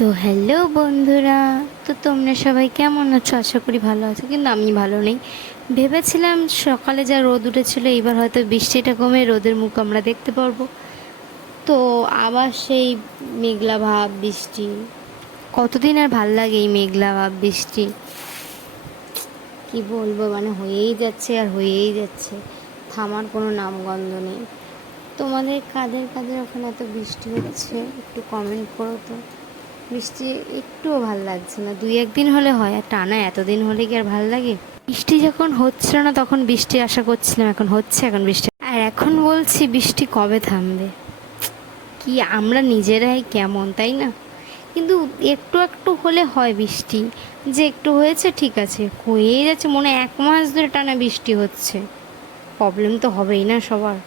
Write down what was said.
তো হ্যালো বন্ধুরা। তো তোমরা সবাই কেমন আছো? আশা করি ভালো আছো, কিন্তু আমি ভালো নেই। ভেবেছিলাম সকালে যা রোদ উঠেছিল এবার হয়তো বৃষ্টিটা কমে রোদের মুখ আমরা দেখতে পারবো। তো আবার সেই মেঘলা ভাব বৃষ্টি। কতদিন আর ভাল লাগে এই মেঘলা ভাব বৃষ্টি? কি বলবো, মানে হয়েই যাচ্ছে আর হয়েই যাচ্ছে, থামার কোনো নামগন্ধ নেই। তোমাদের কাদের কাদের ওখানে এত বৃষ্টি হচ্ছে একটু কমেন্ট করো তো। বৃষ্টি একটুও ভাল লাগছে না, দুই একদিন হলে হয়, আর টানা এতদিন হলে কি আর ভাল লাগে? বৃষ্টি যখন হচ্ছিল না তখন বৃষ্টি আশা করছিলাম, এখন হচ্ছে, এখন বৃষ্টি, আর এখন বলছি বৃষ্টি কবে থামবে। কি আমরা নিজেরাই কেমন, তাই না? কিন্তু একটু একটু হলে হয় বৃষ্টি, যে একটু হয়েছে ঠিক আছে, হয়েই যাচ্ছে, মনে হয় 1 মাস ধরে টানা বৃষ্টি হচ্ছে। প্রবলেম তো হবেই না সবার।